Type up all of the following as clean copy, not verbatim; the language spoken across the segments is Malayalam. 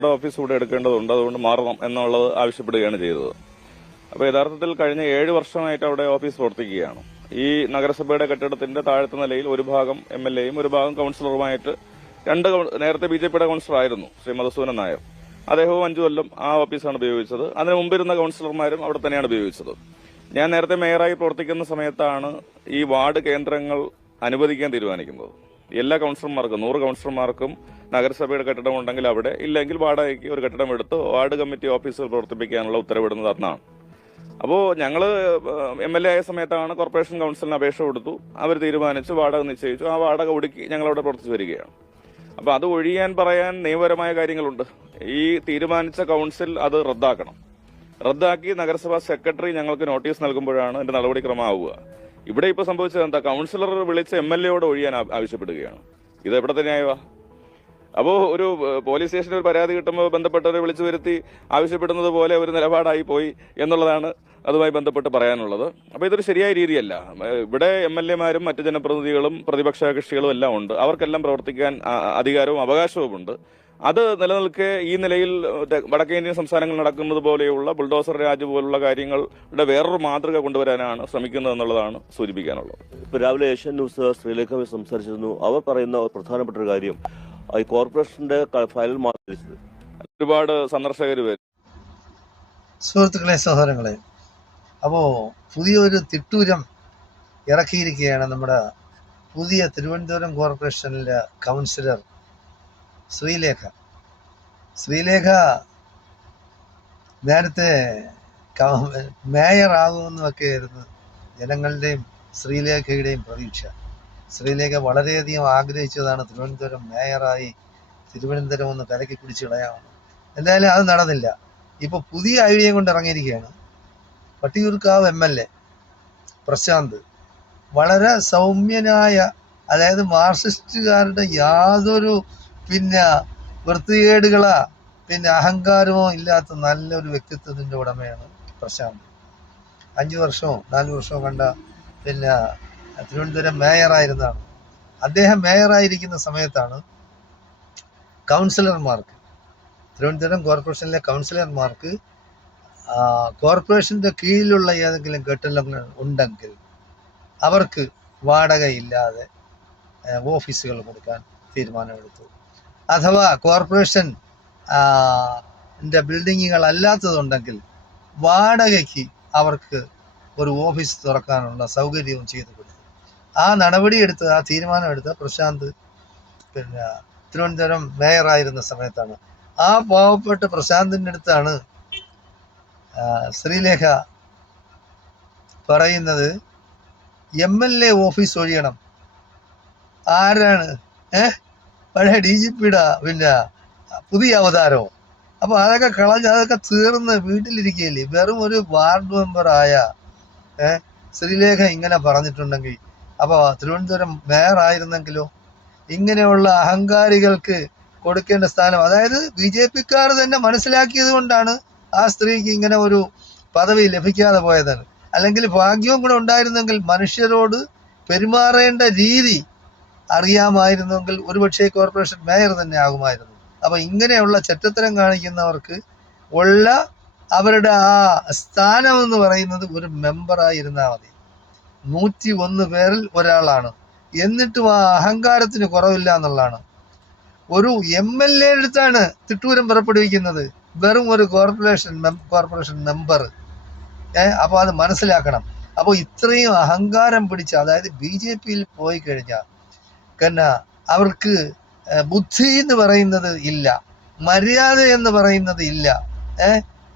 ഓഫീസ് കൂടെ എടുക്കേണ്ടതുണ്ട്, അതുകൊണ്ട് മാറണം എന്നുള്ളത് ആവശ്യപ്പെടുകയാണ് ചെയ്തത്. അപ്പോൾ യഥാർത്ഥത്തിൽ കഴിഞ്ഞ 7 വർഷമായിട്ട് അവിടെ ഓഫീസ് പ്രവർത്തിക്കുകയാണ്. ഈ നഗരസഭയുടെ കെട്ടിടത്തിന്റെ താഴത്തെ നിലയിൽ ഒരു ഭാഗം MLA-യും ഒരു ഭാഗം കൗൺസിലറുമായിട്ട് നേരത്തെ BJP-യുടെ കൗൺസിലർ ആയിരുന്നു ശ്രീ മധുസൂദനൻ നായർ. അദ്ദേഹവും 5 കൊല്ലം ആ ഓഫീസാണ് ഉപയോഗിച്ചത്. അതിന് മുമ്പിരുന്ന കൗൺസിലർമാരും അവിടെ തന്നെയാണ് ഉപയോഗിച്ചത്. ഞാൻ നേരത്തെ മേയറായി പ്രവർത്തിക്കുന്ന സമയത്താണ് ഈ വാർഡ് കേന്ദ്രങ്ങൾ അനുവദിക്കാൻ തീരുമാനിക്കുന്നത്. എല്ലാ കൗൺസിലർമാർക്കും 100 കൗൺസിലർമാർക്കും നഗരസഭയുടെ കെട്ടിടം ഉണ്ടെങ്കിൽ അവിടെ, ഇല്ലെങ്കിൽ വാടകയ്ക്ക് ഒരു കെട്ടിടം എടുത്ത് വാർഡ് കമ്മിറ്റി ഓഫീസുകൾ പ്രവർത്തിപ്പിക്കാനുള്ള ഉത്തരവിടുന്നത് അന്നാണ്. അപ്പോൾ ഞങ്ങൾ MLA ആയ സമയത്താണ് കോർപ്പറേഷൻ കൗൺസിലിന് അപേക്ഷ കൊടുത്തു. അവർ തീരുമാനിച്ചു, വാടക നിശ്ചയിച്ചു. ആ വാടക ഒടുക്കി ഞങ്ങളവിടെ പ്രവർത്തിച്ചു വരികയാണ്. അപ്പോൾ അത് ഒഴിയാൻ പറയാൻ നിയമപരമായ കാര്യങ്ങളുണ്ട്. ഈ തീരുമാനിച്ച കൗൺസിൽ അത് റദ്ദാക്കി നഗരസഭാ സെക്രട്ടറി ഞങ്ങൾക്ക് നോട്ടീസ് നൽകുമ്പോഴാണ് എന്റെ നടപടിക്രമമാവുക. ഇവിടെ ഇപ്പോൾ സംഭവിച്ചത് എന്താ? കൗൺസിലർ വിളിച്ച് MLA-യോട് ഒഴിയാൻ ആവശ്യപ്പെടുകയാണ്. ഇത് എവിടെ തന്നെയായവാ? അപ്പോൾ ഒരു പോലീസ് സ്റ്റേഷനിൽ ഒരു പരാതി കിട്ടുമ്പോൾ ബന്ധപ്പെട്ടവരെ വിളിച്ചു വരുത്തി ആവശ്യപ്പെടുന്നത് പോലെ ഒരു നിലപാടായി പോയി എന്നുള്ളതാണ് അതുമായി ബന്ധപ്പെട്ട് പറയാനുള്ളത്. അപ്പോൾ ഇതൊരു ശരിയായ രീതിയല്ല. ഇവിടെ MLA-മാരും മറ്റ് ജനപ്രതിനിധികളും പ്രതിപക്ഷ കക്ഷികളും എല്ലാം ഉണ്ട്. അവർക്കെല്ലാം പ്രവർത്തിക്കാൻ അധികാരവും അവകാശവുമുണ്ട്. അത് നിലനിൽക്കെ ഈ നിലയിൽ വടക്കേ ഇന്ത്യൻ സംസ്ഥാനങ്ങൾ നടക്കുന്നത് പോലെയുള്ള ബുൾഡോസർ രാജ് പോലുള്ള കാര്യങ്ങളുടെ വേറൊരു മാതൃക കൊണ്ടുവരാനാണ് ശ്രമിക്കുന്നത് എന്നുള്ളതാണ് സൂചിപ്പിക്കാനുള്ളത്. ഇപ്പോൾ രാവിലെ ഏഷ്യൻ ന്യൂസ് ശ്രീലേഖ സംസാരിച്ചിരുന്നു. അവർ പറയുന്ന പ്രധാനപ്പെട്ട ഒരു കാര്യം, ഈ കോർപ്പറേഷന്റെ ഫയൽ മാറ്റിവെച്ചത് ഒരുപാട് സന്ദർശകർ വരും. സുഹൃത്തുക്കളെ, സഹോദരങ്ങളെ, അപ്പോൾ പുതിയൊരു തിട്ടൂരം ഇറക്കിയിരിക്കുകയാണ് നമ്മുടെ പുതിയ തിരുവനന്തപുരം കോർപ്പറേഷനിലെ കൗൺസിലർ ശ്രീലേഖ നേരത്തെ മേയർ ആകുമെന്നൊക്കെ ആയിരുന്നു ജനങ്ങളുടെയും ശ്രീലേഖയുടെയും പ്രതീക്ഷ. ശ്രീലേഖ വളരെയധികം ആഗ്രഹിച്ചതാണ് തിരുവനന്തപുരം മേയറായി തിരുവനന്തപുരം ഒന്ന് കലക്കി പിടിച്ച് കളയാമെന്ന്. എന്തായാലും അത് നടന്നില്ല. ഇപ്പോൾ പുതിയ ഐഡിയ കൊണ്ട് ഇറങ്ങിയിരിക്കുകയാണ്. വട്ടിയൂർക്കാവ് MLA പ്രശാന്ത് വളരെ സൗമ്യനായ, അതായത് മാർക്സിസ്റ്റുകാരുടെ യാതൊരു വൃത്തികേടുകളോ അഹങ്കാരമോ ഇല്ലാത്ത നല്ലൊരു വ്യക്തിത്വത്തിന്റെ ഉടമയാണ് പ്രശാന്ത്. 5 വർഷവും 4 വർഷവും കണ്ട തിരുവനന്തപുരം മേയറായിരുന്നതാണ്. അദ്ദേഹം മേയറായിരിക്കുന്ന സമയത്താണ് കൗൺസിലർമാർക്ക്, തിരുവനന്തപുരം കോർപ്പറേഷനിലെ കൗൺസിലർമാർക്ക് കോർപ്പറേഷന്റെ കീഴിലുള്ള ഏതെങ്കിലും കെട്ടിടങ്ങൾ ഉണ്ടെങ്കിൽ അവർക്ക് വാടകയില്ലാതെ ഓഫീസുകൾ കൊടുക്കാൻ തീരുമാനമെടുത്തു. അഥവാ കോർപ്പറേഷൻ ബിൽഡിങ്ങുകൾ അല്ലാത്തതുണ്ടെങ്കിൽ വാടകയ്ക്ക് അവർക്ക് ഒരു ഓഫീസ് തുറക്കാനുള്ള സൗകര്യവും ചെയ്തു കൊടുത്തു. ആ തീരുമാനമെടുത്ത പ്രശാന്ത് തിരുവനന്തപുരം മേയറായിരുന്ന സമയത്താണ്. ആ പാവപ്പെട്ട പ്രശാന്തിൻ്റെ അടുത്താണ് ശ്രീലേഖ പറയുന്നത്, MLA ഓഫീസ് ഒഴിയണം. ആരാണ്? പഴയ DGP-യുടെ പുതിയ അവതാരമോ? അപ്പൊ അതൊക്കെ കളഞ്ഞ് അതൊക്കെ തീർന്ന് വീട്ടിലിരിക്കുകയല്ലേ. വെറും ഒരു വാർഡ് മെമ്പറായ ശ്രീലേഖ ഇങ്ങനെ പറഞ്ഞിട്ടുണ്ടെങ്കിൽ, അപ്പൊ തിരുവനന്തപുരം മേയർ ആയിരുന്നെങ്കിലോ? ഇങ്ങനെയുള്ള അഹങ്കാരികൾക്ക് കൊടുക്കേണ്ട സ്ഥാനം, അതായത് BJP-ക്കാർ തന്നെ മനസ്സിലാക്കിയത് കൊണ്ടാണ് ആ സ്ത്രീക്ക് ഇങ്ങനെ ഒരു പദവി ലഭിക്കാതെ പോയതാണ്. അല്ലെങ്കിൽ ഭാഗ്യവും കൂടെ ഉണ്ടായിരുന്നെങ്കിൽ, മനുഷ്യരോട് പെരുമാറേണ്ട രീതി അറിയാമായിരുന്നെങ്കിൽ ഒരുപക്ഷെ കോർപ്പറേഷൻ മേയർ തന്നെ ആകുമായിരുന്നു. അപ്പൊ ഇങ്ങനെയുള്ള ചെറ്റത്തരം കാണിക്കുന്നവർക്ക് ഉള്ള അവരുടെ ആ സ്ഥാനം എന്ന് പറയുന്നത് ഒരു മെമ്പറായിരുന്നാൽ മതി. 101 പേരിൽ ഒരാളാണ്. എന്നിട്ടും ആ അഹങ്കാരത്തിന് കുറവില്ല എന്നുള്ളതാണ്. ഒരു MLA അടുത്താണ് തിട്ടൂരം പുറപ്പെടുവിക്കുന്നത്, വെറും ഒരു കോർപ്പറേഷൻ മെമ്പർ. അപ്പൊ അത് മനസ്സിലാക്കണം. അപ്പോൾ ഇത്രയും അഹങ്കാരം പിടിച്ച, അതായത് BJP-യിൽ പോയി കഴിഞ്ഞാൽ അവർക്ക് ബുദ്ധി എന്ന് പറയുന്നത് ഇല്ല, മര്യാദ എന്ന് പറയുന്നത് ഇല്ല.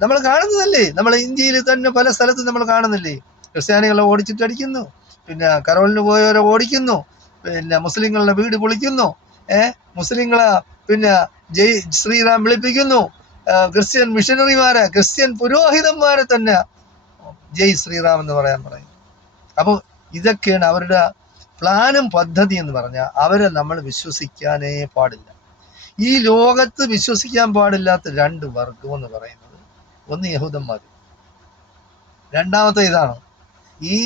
നമ്മൾ കാണുന്നതല്ലേ, നമ്മൾ ഇന്ത്യയിൽ തന്നെ പല സ്ഥലത്തും നമ്മൾ കാണുന്നില്ലേ, ക്രിസ്ത്യാനികളെ ഓടിച്ചിട്ടടിക്കുന്നു, കരോളിന് പോയവരെ ഓടിക്കുന്നു, മുസ്ലിങ്ങളുടെ വീട് പൊളിക്കുന്നു, മുസ്ലിങ്ങളെ ജയ് ശ്രീറാം വിളിപ്പിക്കുന്നു, ക്രിസ്ത്യൻ മിഷനറിമാരെ, ക്രിസ്ത്യൻ പുരോഹിതന്മാരെ തന്നെ ജയ് ശ്രീറാം എന്ന് പറയും. അപ്പോൾ ഇതൊക്കെയാണ് അവരുടെ പ്ലാനും പദ്ധതി എന്ന് പറഞ്ഞാൽ. അവരെ നമ്മൾ വിശ്വസിക്കാനേ പാടില്ല. ഈ ലോകത്ത് വിശ്വസിക്കാൻ പാടില്ലാത്ത 2 വർഗം എന്ന് പറയുന്നത്, ഒന്ന് യഹൂദന്മാർ, രണ്ടാമത്തെ ഇതാണ് ഈ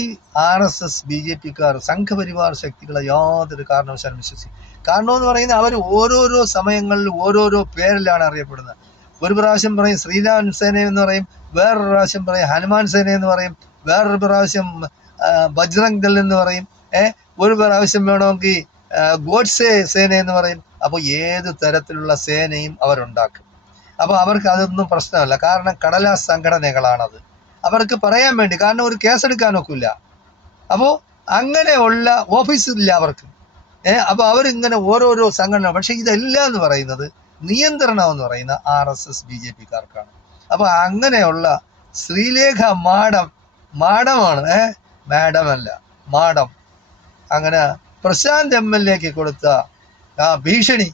RSS BJP-ക്കാർ, സംഘപരിവാർ ശക്തികളെ യാതൊരു കാരണവശാലും കാരണം എന്ന് പറയുന്നത് അവർ ഓരോരോ സമയങ്ങളിൽ ഓരോരോ പേരിലാണ് അറിയപ്പെടുന്നത്. ഒരു പ്രാവശ്യം പറയും ശ്രീരാം സേന എന്ന് പറയും, വേറൊരു പ്രാവശ്യം പറയും ഹനുമാൻ സേന എന്ന് പറയും, വേറൊരു പ്രാവശ്യം ബജ്രംഗ് ദൾ എന്ന് പറയും, ഒരു പ്രാവശ്യം വേണമെങ്കിൽ ഗോഡ്സെ സേന എന്ന് പറയും. അപ്പോൾ ഏത് തരത്തിലുള്ള സേനയും അവരുണ്ടാക്കും. അപ്പോൾ അവർക്ക് അതൊന്നും പ്രശ്നമല്ല, കാരണം കടലാസ് സംഘടനകളാണത്. അവർക്ക് പറയാൻ വേണ്ടി, കാരണം ഒരു കേസെടുക്കാൻ ഒക്കില്ല. അപ്പോൾ അങ്ങനെയുള്ള ഓഫീസില്ല അവർക്ക്. അപ്പോൾ അവരിങ്ങനെ ഓരോരോ സംഘടന. പക്ഷെ ഇതെല്ലാം എന്ന് പറയുന്നത് നിയന്ത്രണം എന്ന് പറയുന്ന RSS BJPക്കാർക്കാണ്. അപ്പോൾ അങ്ങനെയുള്ള ശ്രീലേഖ മാഡമാണ്, മാഡമല്ല മാഡം, അങ്ങനെ പ്രശാന്ത് MLAക്ക് കൊടുത്ത ആ ഭീഷണി,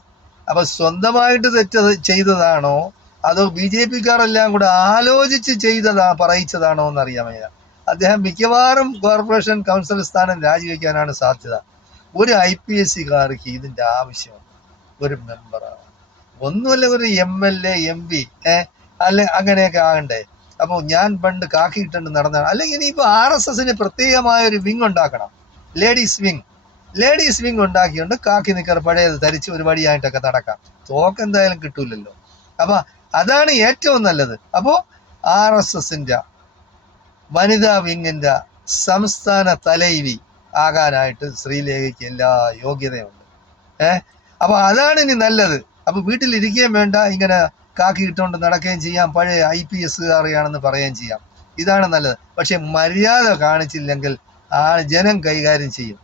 അപ്പൊ സ്വന്തമായിട്ട് ചെയ്തതാണോ അതോ BJPക്കാരെല്ലാം കൂടെ ആലോചിച്ച് പറയിച്ചതാണോ എന്നറിയാൻ വയ്യ. അദ്ദേഹം മിക്കവാറും കോർപ്പറേഷൻ കൗൺസിൽ സ്ഥാനം രാജിവെക്കാനാണ് സാധ്യത. ഒരു IPSകാർക്ക് ഇതിന്റെ ആവശ്യം, ഒരു മെമ്പറാണ്, ഒന്നുമല്ല ഒരു MLA MP അങ്ങനെയൊക്കെ ആകണ്ടേ. അപ്പോൾ ഞാൻ പണ്ട് കാക്കിയിട്ടുണ്ട് നടന്നതാണ്. അല്ലെങ്കിൽ ഇനിയിപ്പോൾ RSSന് പ്രത്യേകമായ ഒരു വിങ് ഉണ്ടാക്കണം, ലേഡീസ് വിങ് ഉണ്ടാക്കിയുണ്ട്. കാക്കി നിക്കർ പഴയത് ധരിച്ച് ഒരു വടിയായിട്ടൊക്കെ നടക്കാം. തോക്കെന്തായാലും കിട്ടൂലല്ലോ. അപ്പൊ അതാണ് ഏറ്റവും നല്ലത്. അപ്പോൾ RSSന്റെ വനിതാ വിങ്ങിന്റെ സംസ്ഥാന തലൈവി ആകാനായിട്ട് ശ്രീലേഖയ്ക്ക് എല്ലാ യോഗ്യതയുണ്ട്. അപ്പൊ അതാണ് ഇനി നല്ലത്. അപ്പൊ വീട്ടിലിരിക്കുകയും വേണ്ട, ഇങ്ങനെ കാക്കി ഇട്ടുകൊണ്ട് നടക്കുകയും ചെയ്യാം, പഴയ IPSകാരെയാണെന്ന് പറയുകയും ചെയ്യാം. ഇതാണ് നല്ലത്. പക്ഷെ മര്യാദ കാണിച്ചില്ലെങ്കിൽ ജനം കൈകാര്യം ചെയ്യും.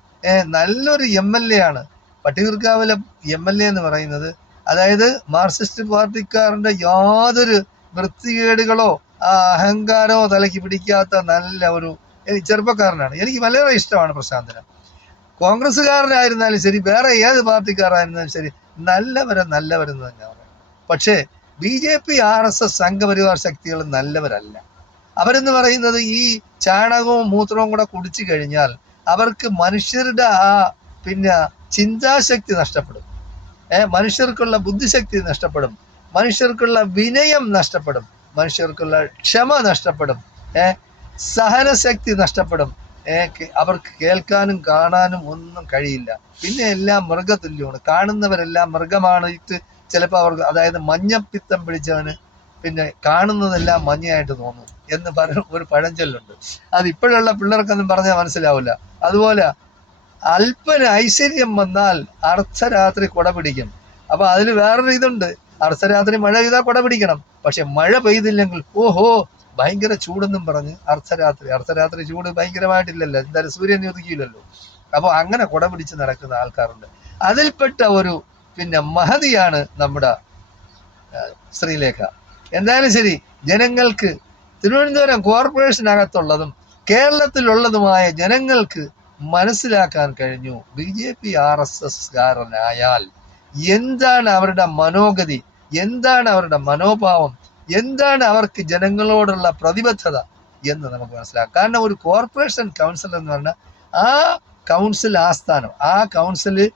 നല്ലൊരു MLA ആണ് പട്ടിയൂർക്കാവിലെ MLA എന്ന് പറയുന്നത്. അതായത് മാർക്സിസ്റ്റ് പാർട്ടിക്കാരന്റെ യാതൊരു വൃത്തികേടുകളോ അഹങ്കാരമോ തലയ്ക്ക് പിടിക്കാത്ത നല്ല ഒരു ചെറുപ്പക്കാരനാണ്. എനിക്ക് വളരെ ഇഷ്ടമാണ് പ്രശാന്തിനെ. കോൺഗ്രസ്സുകാരനായിരുന്നാലും ശരി, വേറെ ഏത് പാർട്ടിക്കാരായിരുന്നാലും ശരി, നല്ലവരെന്ന് തന്നെ പറയാം. പക്ഷേ BJP RSS സംഘപരിവാർ ശക്തികൾ നല്ലവരല്ല. അവരെന്ന് പറയുന്നത് ഈ ചാണകവും മൂത്രവും കൂടെ കുടിച്ചു കഴിഞ്ഞാൽ അവർക്ക് മനുഷ്യരുടെ ചിന്താശക്തി നഷ്ടപ്പെടും, മനുഷ്യർക്കുള്ള ബുദ്ധിശക്തി നഷ്ടപ്പെടും, മനുഷ്യർക്കുള്ള വിനയം നഷ്ടപ്പെടും, മനുഷ്യർക്കുള്ള ക്ഷമ നഷ്ടപ്പെടും, സഹനശക്തി നഷ്ടപ്പെടും. അവർക്ക് കേൾക്കാനും കാണാനും ഒന്നും കഴിയില്ല. പിന്നെ എല്ലാം മൃഗതുല്യമാണ്. കാണുന്നവരെല്ലാം മൃഗമാണിട്ട് ചിലപ്പോൾ അവർക്ക്, അതായത് മഞ്ഞപ്പിത്തം പിടിച്ചവന് പിന്നെ കാണുന്നതെല്ലാം മഞ്ഞയായിട്ട് തോന്നും എന്ന് ഒരു പഴഞ്ചൊല്ലുണ്ട്. അത് ഇപ്പോഴുള്ള പിള്ളേർക്കൊന്നും പറഞ്ഞാൽ മനസ്സിലാവില്ല. അതുപോലെ അല്പന ഐശ്വര്യം വന്നാൽ അർദ്ധരാത്രി കുട പിടിക്കും. അപ്പൊ അതിൽ വേറൊരു ഇതുണ്ട്, അർദ്ധരാത്രി മഴ പെയ്താൽ കുട പിടിക്കണം. പക്ഷെ മഴ പെയ്തില്ലെങ്കിൽ ഓഹോ ഭയങ്കര ചൂടെന്നും പറഞ്ഞ് അർദ്ധരാത്രി ചൂട് ഭയങ്കരമായിട്ടില്ലല്ലോ, എന്തായാലും സൂര്യൻ ഉദിക്കില്ലല്ലോ. അപ്പൊ അങ്ങനെ കുട പിടിച്ച് നടക്കുന്ന ആൾക്കാരുണ്ട്. അതിൽപ്പെട്ട ഒരു മഹതിയാണ് നമ്മുടെ ശ്രീലേഖ. എന്തായാലും ശരി, ജനങ്ങൾക്ക് തിരുവനന്തപുരം കോർപ്പറേഷനകത്തുള്ളതും കേരളത്തിലുള്ളതുമായ ജനങ്ങൾക്ക് മനസ്സിലാക്കാൻ കഴിഞ്ഞു BJP RSSകാരനായാൽ എന്താണ് അവരുടെ മനോഗതി, എന്താണ് അവരുടെ മനോഭാവം, എന്താണ് അവർക്ക് ജനങ്ങളോടുള്ള പ്രതിബദ്ധത എന്ന് നമുക്ക് മനസ്സിലാക്കാം. കാരണം ഒരു കോർപ്പറേഷൻ കൗൺസിൽ എന്ന് പറഞ്ഞാൽ ആ കൗൺസിൽ ആസ്ഥാനം, ആ കൗൺസില്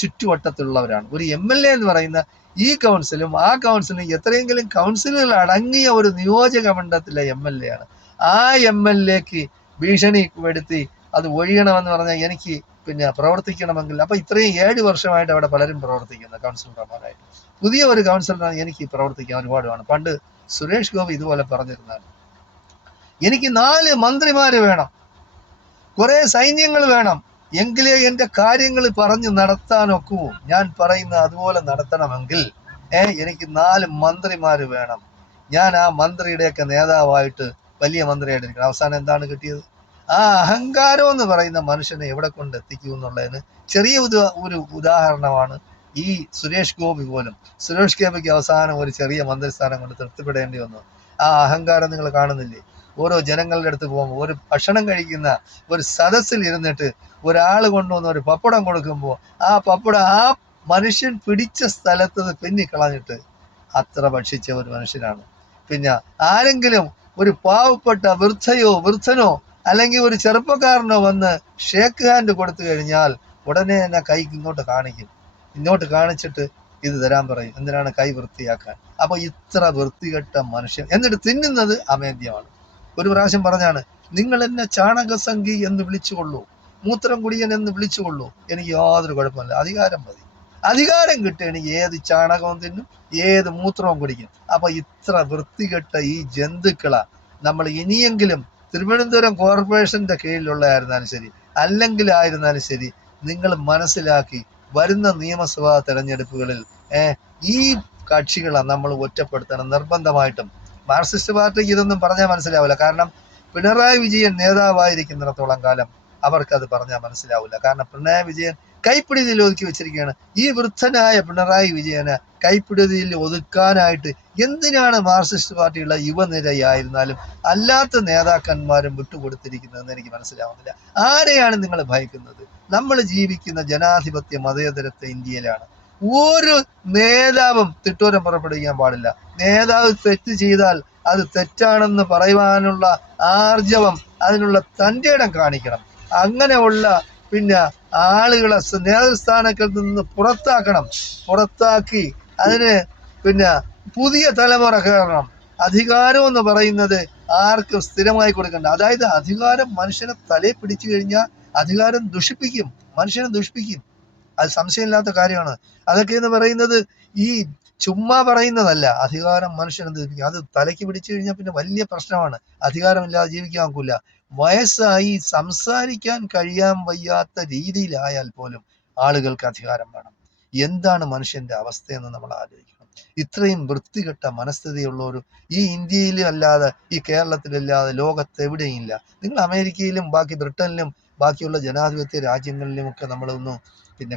ചുറ്റുവട്ടത്തുള്ളവരാണ്. ഒരു MLA എന്ന് പറയുന്ന ഈ കൗൺസിലും ആ കൗൺസിലും എത്രയെങ്കിലും കൗൺസിലുകൾ അടങ്ങിയ ഒരു നിയോജക മണ്ഡലത്തിലെ MLA ആണ്. ആ MLAക്ക് ഭീഷണിപ്പെടുത്തി അത് ഒഴിയണമെന്ന് പറഞ്ഞാൽ എനിക്ക് പ്രവർത്തിക്കണമെങ്കിൽ, അപ്പൊ ഇത്രയും 7 വർഷമായിട്ട് അവിടെ പലരും പ്രവർത്തിക്കുന്ന കൗൺസിലർമാരായിട്ട്, പുതിയ ഒരു കൗൺസിലറാണ് എനിക്ക് പ്രവർത്തിക്കാൻ ഒരുപാട്. പണ്ട് സുരേഷ് ഗോപി ഇതുപോലെ പറഞ്ഞിരുന്നാണ്, എനിക്ക് 4 മന്ത്രിമാര് വേണം, കുറെ സൈന്യങ്ങൾ വേണം, എങ്കിലേ എൻ്റെ കാര്യങ്ങൾ പറഞ്ഞു നടത്താനൊക്കൂ. ഞാൻ പറയുന്ന അതുപോലെ നടത്തണമെങ്കിൽ എനിക്ക് 4 മന്ത്രിമാര് വേണം. ഞാൻ ആ മന്ത്രിയുടെയൊക്കെ നേതാവായിട്ട് വലിയ മന്ത്രിയായിട്ടിരിക്കണം. അവസാനം എന്താണ് കിട്ടിയത്? ആ അഹങ്കാരം എന്ന് പറയുന്ന മനുഷ്യനെ എവിടെ കൊണ്ട് എത്തിക്കൂ എന്നുള്ളതിന് ചെറിയ ഒരു ഉദാഹരണമാണ് ഈ സുരേഷ് ഗോപി പോലും. സുരേഷ് ഗോപിക്ക് അവസാനം ഒരു ചെറിയ മന്ത്രിസ്ഥാനം കൊണ്ട് തൃപ്തിപ്പെടേണ്ടി വന്നു. ആ അഹങ്കാരം നിങ്ങൾ കാണുന്നില്ലേ? ഓരോ ജനങ്ങളുടെ അടുത്ത് പോകുമ്പോൾ, ഒരു ഭക്ഷണം കഴിക്കുന്ന ഒരു സദസ്സിൽ ഇരുന്നിട്ട് ഒരാൾ കൊണ്ടുവന്ന് ഒരു പപ്പടം കൊടുക്കുമ്പോൾ ആ പപ്പടം ആ മനുഷ്യൻ പിടിച്ച സ്ഥലത്ത് പിന്നിക്കളഞ്ഞിട്ട് അത്ര ഭക്ഷിച്ച ഒരു മനുഷ്യനാണ്. പിന്നെ ആരെങ്കിലും ഒരു പാവപ്പെട്ട വൃദ്ധനോ അല്ലെങ്കിൽ ഒരു ചെറുപ്പക്കാരനോ വന്ന് ഷേക്ക് ഹാൻഡ് കൊടുത്തു കഴിഞ്ഞാൽ ഉടനെ തന്നെ കൈക്ക് ഇങ്ങോട്ട് കാണിച്ചിട്ട് ഇത് തരാൻ പറയും. എന്തിനാണ്? കൈ വൃത്തിയാക്കാൻ. അപ്പൊ ഇത്ര വൃത്തികെട്ട മനുഷ്യൻ, എന്നിട്ട് തിന്നുന്നത് അമേദ്യമാണ്. ഒരു പ്രാവശ്യം പറഞ്ഞാണ്, നിങ്ങൾ എന്നെ ചാണകസംഖി എന്ന് വിളിച്ചുകൊള്ളൂ, മൂത്രം കുടിയൻ എന്ന് വിളിച്ചുകൊള്ളൂ, എനിക്ക് യാതൊരു കുഴപ്പമില്ല, അധികാരം മതി. അധികാരം കിട്ടുകയാണെങ്കിൽ ഏത് ചാണകവും തിന്നും, ഏത് മൂത്രവും കുടിക്കും. അപ്പൊ ഇത്ര വൃത്തികെട്ട ഈ ജന്തുക്കളാ നമ്മൾ ഇനിയെങ്കിലും തിരുവനന്തപുരം കോർപ്പറേഷന്റെ കീഴിലുള്ളതായിരുന്നാലും ശരി, അല്ലെങ്കിൽ ആയിരുന്നാലും ശരി, നിങ്ങൾ മനസ്സിലാക്കി വരുന്ന നിയമസഭാ തെരഞ്ഞെടുപ്പുകളിൽ ഈ കക്ഷികളെ നമ്മൾ ഒറ്റപ്പെടുത്തണം നിർബന്ധമായിട്ടും. മാർക്സിസ്റ്റ് പാർട്ടിക്ക് ഇതൊന്നും പറഞ്ഞാൽ മനസ്സിലാവില്ല. കാരണം പിണറായി വിജയൻ നേതാവായിരിക്കുന്നിടത്തോളം കാലം അവർക്കത് പറഞ്ഞാൽ മനസ്സിലാവില്ല. കാരണം പിണറായി വിജയൻ കൈപ്പിടിയിൽ ഒതുക്കി വെച്ചിരിക്കുകയാണ്. ഈ വൃദ്ധനായ പിണറായി വിജയന് കൈപ്പിടിയിൽ ഒതുക്കാനായിട്ട് എന്തിനാണ് മാർക്സിസ്റ്റ് പാർട്ടിയുള്ള യുവനിരയായിരുന്നാലും അല്ലാത്ത നേതാക്കന്മാരും വിട്ടുകൊടുത്തിരിക്കുന്നതെന്ന് എനിക്ക് മനസ്സിലാവുന്നില്ല. ആരെയാണ് നിങ്ങൾ ഭയക്കുന്നത്? നമ്മൾ ജീവിക്കുന്ന ജനാധിപത്യ മതേതരത്വ ഇന്ത്യയിലാണ്. ഒരു നേതാവും തിട്ടൂരം പുറപ്പെടുവിക്കാൻ പാടില്ല. നേതാവ് തെറ്റ് ചെയ്താൽ അത് തെറ്റാണെന്ന് പറയുവാനുള്ള ആർജവം, അതിനുള്ള തൻ്റെ ഇടം കാണിക്കണം. അങ്ങനെയുള്ള ആളുകളെ നേതൃസ്ഥാനത്തിൽ നിന്ന് പുറത്താക്കി അതിന് പുതിയ തലമുറ കയറണം. അധികാരം എന്ന് പറയുന്നത് ആർക്കും സ്ഥിരമായി കൊടുക്കണ്ട. അതായത് അധികാരം മനുഷ്യനെ തലയിൽ പിടിച്ചു കഴിഞ്ഞാൽ അധികാരം ദുഷിപ്പിക്കും, മനുഷ്യനെ ദുഷിപ്പിക്കും. അത് സംശയമില്ലാത്ത കാര്യമാണ്. അതൊക്കെ എന്ന് പറയുന്നത് ഈ ചുമ്മാ പറയുന്നതല്ല. അധികാരം മനുഷ്യനെ ദുഷിപ്പിക്കും. അത് തലയ്ക്ക് പിടിച്ചു കഴിഞ്ഞാൽ പിന്നെ വലിയ പ്രശ്നമാണ്. അധികാരമില്ലാതെ ജീവിക്കാൻ ഒക്കില്ല. വയസ്സായി സംസാരിക്കാൻ കഴിയാൻ വയ്യാത്ത രീതിയിലായാൽ പോലും ആളുകൾക്ക് അധികാരം വേണം. എന്താണ് മനുഷ്യന്റെ അവസ്ഥയെന്ന് നമ്മൾ ആലോചിക്കണം. ഇത്രയും വൃത്തികെട്ട മനസ്ഥിതിയുള്ളൊരു ഈ ഇന്ത്യയിലും അല്ലാതെ ഈ കേരളത്തിലല്ലാതെ ലോകത്തെവിടെയും ഇല്ല. നിങ്ങൾ അമേരിക്കയിലും ബാക്കി ബ്രിട്ടനിലും ബാക്കിയുള്ള ജനാധിപത്യ രാജ്യങ്ങളിലും ഒക്കെ നമ്മളൊന്ന്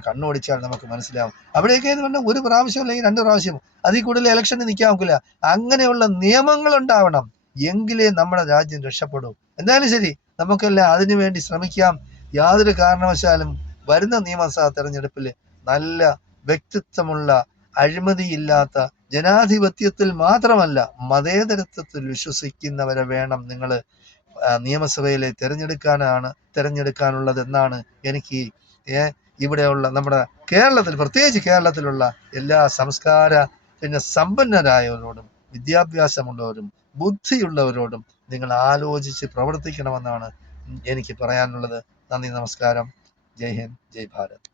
കണ്ണോടിച്ചാൽ നമുക്ക് മനസ്സിലാവും. അവിടെയൊക്കെ എന്ന് പറഞ്ഞാൽ ഒരു പ്രാവശ്യം അല്ലെങ്കിൽ 2 പ്രാവശ്യം അതിൽ കൂടുതൽ ഇലക്ഷന് നിൽക്കാൻ ഒക്കില്ല. അങ്ങനെയുള്ള നിയമങ്ങൾ ഉണ്ടാവണം, എങ്കിലേ നമ്മുടെ രാജ്യം രക്ഷപ്പെടൂ. എന്തായാലും ശരി, നമുക്കെല്ലാം അതിനു വേണ്ടി ശ്രമിക്കാം. യാതൊരു കാരണവശാലും വരുന്ന നിയമസഭാ തെരഞ്ഞെടുപ്പിൽ നല്ല വ്യക്തിത്വമുള്ള, അഴിമതിയില്ലാത്ത, ജനാധിപത്യത്തിൽ മാത്രമല്ല മതേതരത്വത്തിൽ വിശ്വസിക്കുന്നവരെ വേണം നിങ്ങൾ നിയമസഭയിലെ തിരഞ്ഞെടുക്കാനുള്ളത് എന്നാണ് എനിക്ക് ഇവിടെയുള്ള നമ്മുടെ കേരളത്തിൽ, പ്രത്യേകിച്ച് കേരളത്തിലുള്ള എല്ലാ സംസ്കാര സമ്പന്നരായവരോടും വിദ്യാഭ്യാസമുള്ളവരും ബുദ്ധിയുള്ളവരോടും നിങ്ങൾ ആലോചിച്ച് പ്രവർത്തിക്കണമെന്നാണ് എനിക്ക് പറയാനുള്ളത്. നന്ദി, നമസ്കാരം. ജയ് ഹിന്ദ്, ജയ് ഭാരത്.